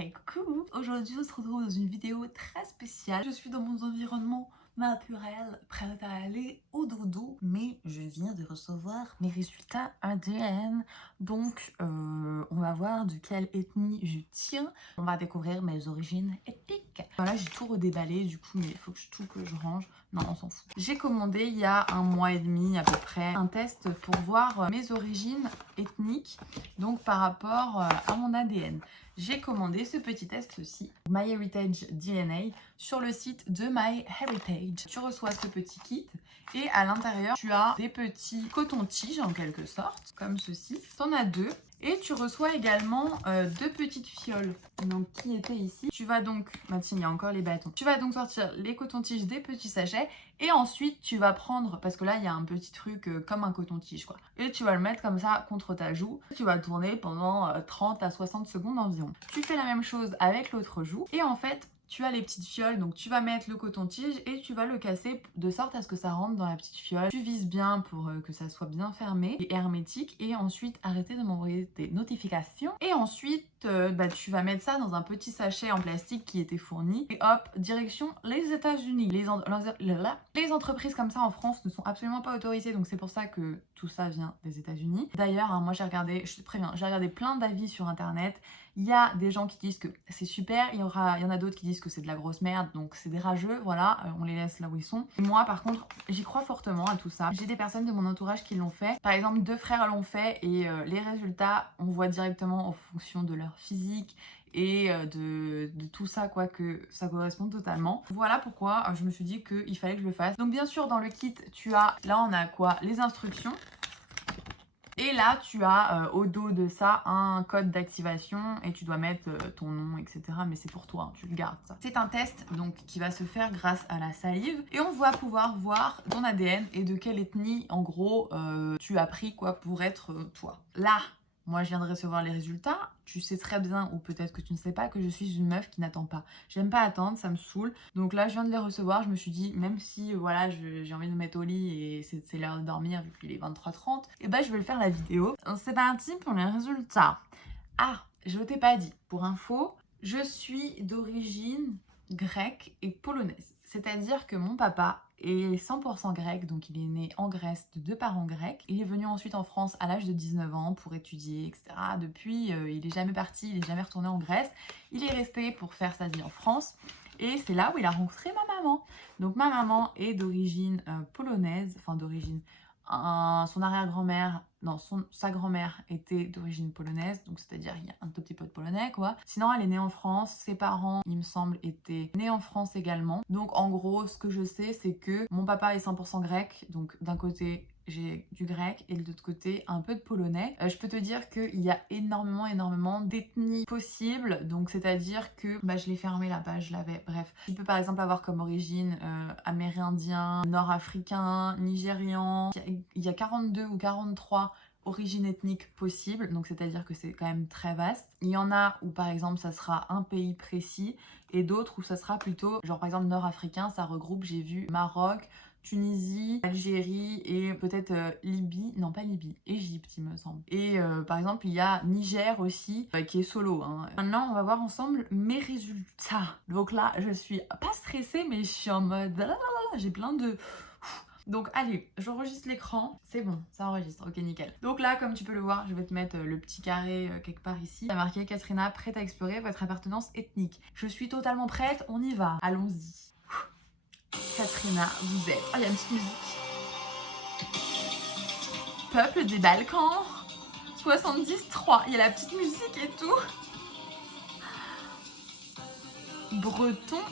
Hey coucou! Aujourd'hui on se retrouve dans une vidéo très spéciale. Je suis dans mon environnement naturel, prête à aller au dodo, mais je viens de recevoir mes résultats ADN. Donc on va voir de quelle ethnie je tiens. On va découvrir mes origines ethniques. Voilà, j'ai tout redéballé du coup, mais il faut que je range. Non, on s'en fout. J'ai commandé il y a un mois et demi à peu près un test pour voir mes origines ethniques, donc par rapport à mon ADN. J'ai commandé ce petit test-ci, MyHeritage DNA, sur le site de MyHeritage. Tu reçois ce petit kit et à l'intérieur, tu as des petits cotons-tiges en quelque sorte, comme ceci. Tu en as deux. Et tu reçois également deux petites fioles, donc qui étaient ici. Tu vas donc, bah tiens, il y a encore les bâtons. Tu vas donc sortir les cotons-tiges des petits sachets et ensuite tu vas prendre, parce que là il y a un petit truc comme un coton-tige quoi. Et tu vas le mettre comme ça contre ta joue. Tu vas tourner pendant 30 à 60 secondes environ. Tu fais la même chose avec l'autre joue et en fait, tu as les petites fioles, donc tu vas mettre le coton-tige et tu vas le casser de sorte à ce que ça rentre dans la petite fiole. Tu vises bien pour que ça soit bien fermé et hermétique et ensuite arrêter de m'envoyer des notifications. Et ensuite, tu vas mettre ça dans un petit sachet en plastique qui était fourni et hop, direction les États-Unis. Les entreprises comme ça en France ne sont absolument pas autorisées, donc c'est pour ça que tout ça vient des États-Unis. D'ailleurs, hein, moi j'ai regardé, je te préviens, j'ai regardé plein d'avis sur internet. Il y a des gens qui disent que c'est super, il y en a d'autres qui disent que c'est de la grosse merde, donc c'est des rageux, voilà, on les laisse là où ils sont. Et moi par contre, j'y crois fortement à tout ça. J'ai des personnes de mon entourage qui l'ont fait. Par exemple, 2 frères l'ont fait et les résultats, on voit directement en fonction de leur physique et de tout ça quoi, que ça correspond totalement. Voilà pourquoi je me suis dit qu'il fallait que je le fasse. Donc bien sûr dans le kit tu as, là on a quoi, les instructions. Et là, tu as au dos de ça un code d'activation et tu dois mettre ton nom, etc. Mais c'est pour toi, hein, tu le gardes ça. C'est un test donc qui va se faire grâce à la salive et on va pouvoir voir ton ADN et de quelle ethnie, en gros, tu as pris quoi pour être toi. Là, moi, je viens de recevoir les résultats. Tu sais très bien, ou peut-être que tu ne sais pas, que je suis une meuf qui n'attend pas. J'aime pas attendre, ça me saoule. Donc là, je viens de les recevoir. Je me suis dit, même si voilà, j'ai envie de me mettre au lit et c'est l'heure de dormir vu qu'il est 23h30, et bah je vais le faire la vidéo. C'est parti pour les résultats. Ah, je t'ai pas dit. Pour info, je suis d'origine grecque et polonaise. C'est-à-dire que mon papa est 100% grec, donc il est né en Grèce de 2 parents grecs. Il est venu ensuite en France à l'âge de 19 ans pour étudier, etc. Depuis, il est jamais parti, il est jamais retourné en Grèce. Il est resté pour faire sa vie en France. Et c'est là où il a rencontré ma maman. Donc ma maman est d'origine polonaise, enfin d'origine... son arrière-grand-mère, non, sa grand-mère était d'origine polonaise, donc c'est-à-dire il y a un tout petit peu de polonais quoi. Sinon elle est née en France, ses parents il me semble étaient nés en France également. Donc en gros ce que je sais c'est que mon papa est 100% grec, donc d'un côté j'ai du grec et de l'autre côté un peu de polonais. Je peux te dire qu'il y a énormément d'ethnies possibles, donc c'est-à-dire que, je l'ai fermé la page, je l'avais, bref. Tu peux par exemple avoir comme origine amérindien, nord-africain, nigérian. Il y a 42 ou 43 origines ethniques possibles, donc c'est-à-dire que c'est quand même très vaste. Il y en a où par exemple ça sera un pays précis et d'autres où ça sera plutôt, genre par exemple nord-africain, ça regroupe, j'ai vu Maroc, Tunisie, Algérie et peut-être Libye, non pas Libye, Égypte il me semble. Et par exemple il y a Niger aussi qui est solo. Hein. Maintenant on va voir ensemble mes résultats. Donc là je suis pas stressée mais je suis en mode j'ai plein de... Donc allez, j'enregistre l'écran, c'est bon, ça enregistre, ok nickel. Donc là, comme tu peux le voir, je vais te mettre le petit carré quelque part ici. Il y a marqué Katrina, prête à explorer votre appartenance ethnique. Je suis totalement prête, on y va, allons-y. Katrina, vous êtes... Ah, il y a une petite musique. Peuple des Balkans, 73, il y a la petite musique et tout. Breton,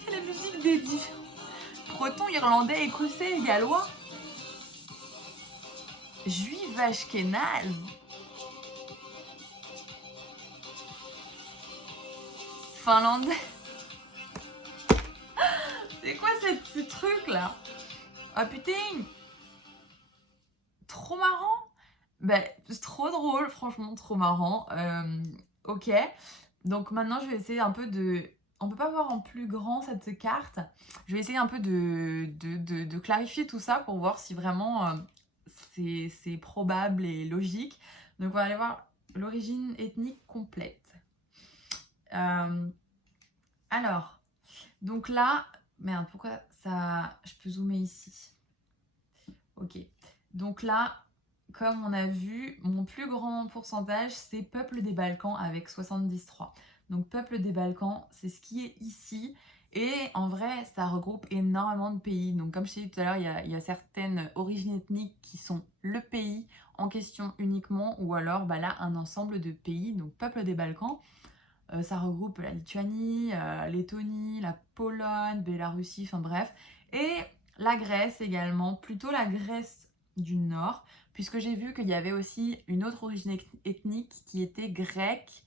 il y a la musique des... Breton, irlandais, écossais et gallois. Juive ashkénaze. Finlandais. C'est quoi ces trucs là? Ah putain! Trop marrant! C'est trop drôle, franchement, trop marrant. Ok. Donc maintenant, je vais essayer un peu de... On peut pas voir en plus grand cette carte. Je vais essayer un peu de clarifier tout ça pour voir si vraiment c'est probable et logique. Donc on va aller voir l'origine ethnique complète. Alors, donc là, merde, pourquoi ça... Je peux zoomer ici. Ok. Donc là, comme on a vu, mon plus grand pourcentage, c'est Peuple des Balkans avec 73. Donc Peuple des Balkans, c'est ce qui est ici. Et en vrai, ça regroupe énormément de pays. Donc comme je t'ai dit tout à l'heure, il y a certaines origines ethniques qui sont le pays en question uniquement, ou alors bah là, un ensemble de pays. Donc Peuple des Balkans, ça regroupe la Lituanie, Lettonie, la Pologne, Bélarussie, enfin bref. Et la Grèce également, plutôt la Grèce du Nord, puisque j'ai vu qu'il y avait aussi une autre origine ethnique qui était grecque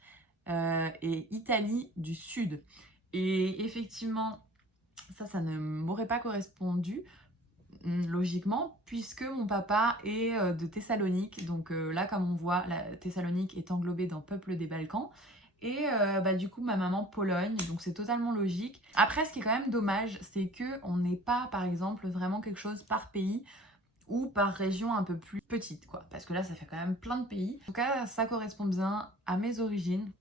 et Italie du Sud. Et effectivement, ça ne m'aurait pas correspondu logiquement, puisque mon papa est de Thessalonique. Donc là, comme on voit, la Thessalonique est englobée dans Peuple des Balkans. Et bah, du coup, ma maman Pologne, donc c'est totalement logique. Après, ce qui est quand même dommage, c'est qu'on n'est pas, par exemple, vraiment quelque chose par pays ou par région un peu plus petite, quoi. Parce que là, ça fait quand même plein de pays. En tout cas, ça correspond bien à mes origines,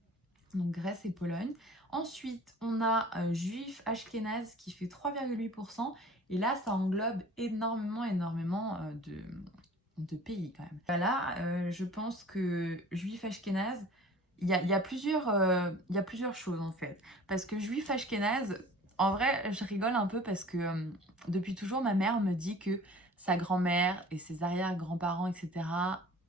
donc Grèce et Pologne. Ensuite, on a juif ashkénaze qui fait 3,8%. Et là, ça englobe énormément de pays quand même. Là, je pense que juif ashkénaze, il y a plusieurs choses en fait. Parce que juif ashkénaze, en vrai, je rigole un peu parce que depuis toujours, ma mère me dit que sa grand-mère et ses arrière-grands-parents, etc.,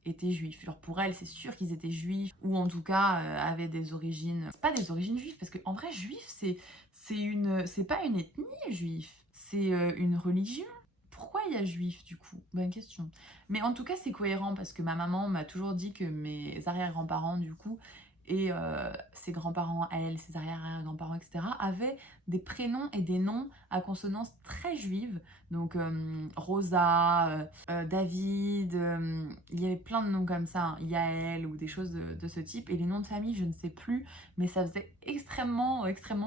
étaient juifs. Alors pour elle, c'est sûr qu'ils étaient juifs, ou en tout cas avaient des origines... C'est pas des origines juives, parce qu'en vrai, juif, c'est pas une ethnie juif, c'est une religion. Pourquoi il y a juif du coup? Bonne question. Mais en tout cas, c'est cohérent parce que ma maman m'a toujours dit que mes arrière-grands-parents, du coup, et ses grands-parents à elle, ses arrière-grands-parents, etc., avaient des prénoms et des noms à consonance très juive. Donc Rosa, David, il y avait plein de noms comme ça, hein, Yael ou des choses de ce type. Et les noms de famille, je ne sais plus, mais ça faisait extrêmement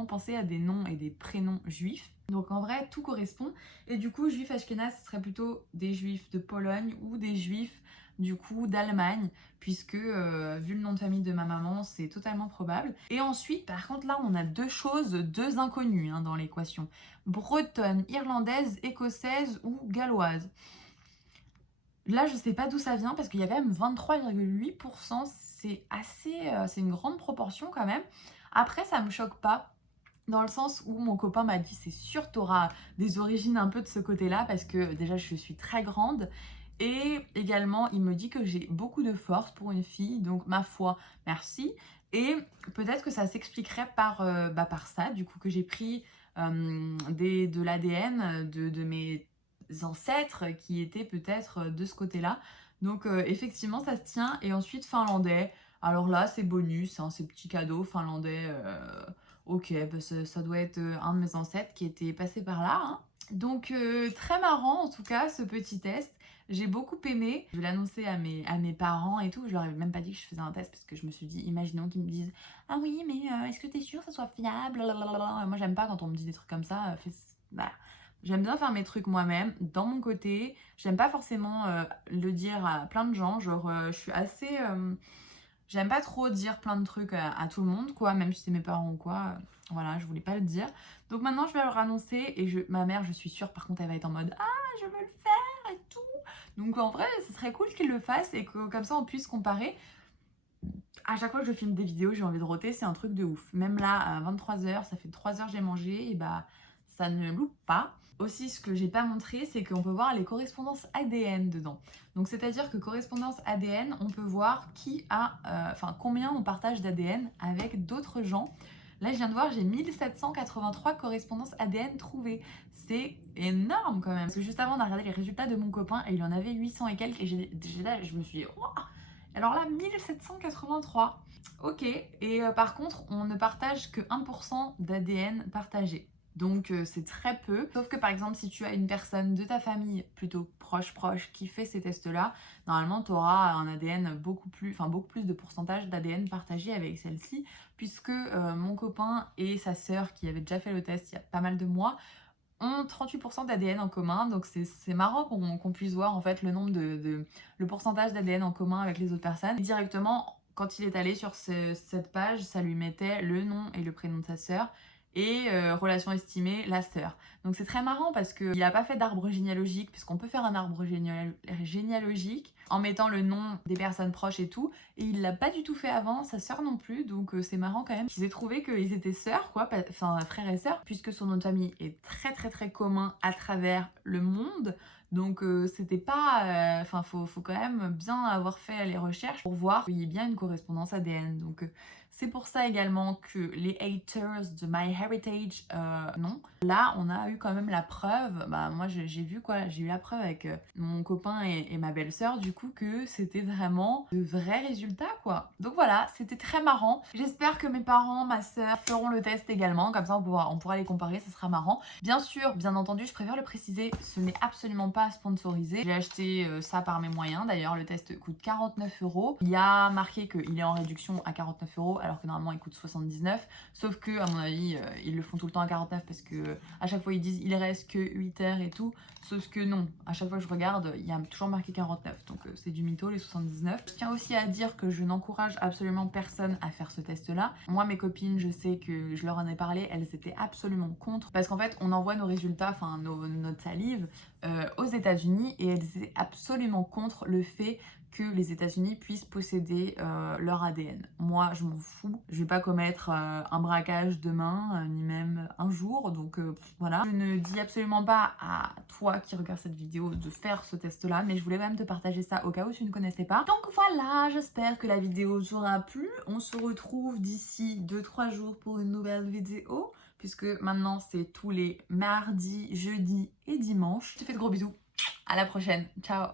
penser à des noms et des prénoms juifs. Donc en vrai, tout correspond. Et du coup, juif ashkénaze, ce serait plutôt des juifs de Pologne ou des juifs du coup d'Allemagne, puisque vu le nom de famille de ma maman, c'est totalement probable. Et ensuite, par contre, là, on a deux inconnues hein, dans l'équation. Bretonne, irlandaise, écossaise ou galloise. Là, je sais pas d'où ça vient parce qu'il y a quand même 23,8%. C'est une grande proportion quand même. Après, ça me choque pas. Dans le sens où mon copain m'a dit c'est sûr t'auras des origines un peu de ce côté-là parce que déjà je suis très grande et également il me dit que j'ai beaucoup de force pour une fille donc ma foi merci et peut-être que ça s'expliquerait par ça du coup que j'ai pris de l'ADN de mes ancêtres qui étaient peut-être de ce côté-là donc effectivement ça se tient et ensuite finlandais alors là c'est bonus hein, c'est petit cadeau finlandais ok, bah ça doit être un de mes ancêtres qui était passé par là. Hein. Donc très marrant en tout cas ce petit test. J'ai beaucoup aimé. Je vais l'annoncer à mes parents et tout. Je leur avais même pas dit que je faisais un test parce que je me suis dit, imaginons qu'ils me disent ah oui, mais est-ce que t'es sûre que ça soit fiable? Blablabla. Moi j'aime pas quand on me dit des trucs comme ça. Bah, j'aime bien faire mes trucs moi-même, dans mon côté. J'aime pas forcément le dire à plein de gens. Genre, je suis assez. J'aime pas trop dire plein de trucs à tout le monde, quoi, même si c'est mes parents ou quoi. Voilà, je voulais pas le dire. Donc maintenant, je vais leur annoncer et ma mère, je suis sûre, par contre, elle va être en mode ah, je veux le faire et tout. Donc en vrai, ce serait cool qu'ils le fassent et que comme ça, on puisse comparer. À chaque fois que je filme des vidéos, j'ai envie de roter, c'est un truc de ouf. Même là, à 23h, ça fait 3 heures que j'ai mangé, et bah ça ne loupe pas. Aussi, ce que j'ai pas montré, c'est qu'on peut voir les correspondances ADN dedans. Donc c'est-à-dire que correspondance ADN, on peut voir combien on partage d'ADN avec d'autres gens. Là, je viens de voir, j'ai 1783 correspondances ADN trouvées. C'est énorme quand même. Parce que juste avant, on a regardé les résultats de mon copain et il en avait 800 et quelques. Et je me suis dit, wow. Alors là, 1783. Ok, et par contre, on ne partage que 1% d'ADN partagé. Donc c'est très peu. Sauf que par exemple, si tu as une personne de ta famille plutôt proche qui fait ces tests-là, normalement tu auras un ADN beaucoup plus de pourcentage d'ADN partagé avec celle-ci, puisque mon copain et sa sœur qui avaient déjà fait le test il y a pas mal de mois ont 38% d'ADN en commun, donc c'est marrant qu'on puisse voir en fait le nombre le pourcentage d'ADN en commun avec les autres personnes. Et directement, quand il est allé sur cette page, ça lui mettait le nom et le prénom de sa sœur et relation estimée, la sœur. Donc c'est très marrant parce qu'il n'a pas fait d'arbre généalogique, puisqu'on peut faire un arbre généalogique en mettant le nom des personnes proches et tout, et il l'a pas du tout fait avant, sa sœur non plus, donc c'est marrant quand même qu'ils aient trouvé qu'ils étaient sœurs, quoi, enfin frères et sœurs, puisque son nom de famille est très très très commun à travers le monde. Donc c'était pas... Enfin, faut quand même bien avoir fait les recherches pour voir qu'il y ait bien une correspondance ADN. Donc c'est pour ça également que les haters de MyHeritage, non. Là, on a eu quand même la preuve, bah moi j'ai vu quoi, j'ai eu la preuve avec mon copain et ma belle-sœur, du coup, que c'était vraiment de vrais résultats, quoi. Donc voilà, c'était très marrant. J'espère que mes parents, ma sœur feront le test également, comme ça on pourra les comparer, ça sera marrant. Bien sûr, bien entendu, je préfère le préciser, ce n'est absolument pas sponsorisé. J'ai acheté ça par mes moyens, d'ailleurs le test coûte 49 €. Il y a marqué qu'il est en réduction à 49 € alors que normalement il coûte 79. Sauf que, à mon avis, ils le font tout le temps à 49 parce que à chaque fois ils disent il reste que 8 heures et tout. Sauf que non, à chaque fois que je regarde, il y a toujours marqué 49. Donc c'est du mytho les 79. Je tiens aussi à dire que je n'encourage absolument personne à faire ce test-là. Moi, mes copines, je sais que je leur en ai parlé, elles étaient absolument contre. Parce qu'en fait, on envoie nos résultats, enfin notre salive, aux États-Unis et elles étaient absolument contre le fait que les États-Unis puissent posséder leur ADN. Moi, je m'en fous. Je vais pas commettre un braquage demain, ni même un jour. Donc voilà. Je ne dis absolument pas à toi qui regarde cette vidéo de faire ce test-là, mais je voulais quand même te partager ça au cas où tu ne connaissais pas. Donc voilà, j'espère que la vidéo t'aura plu. On se retrouve d'ici 2-3 jours pour une nouvelle vidéo, puisque maintenant c'est tous les mardis, jeudis et dimanches. Je te fais de gros bisous. À la prochaine. Ciao.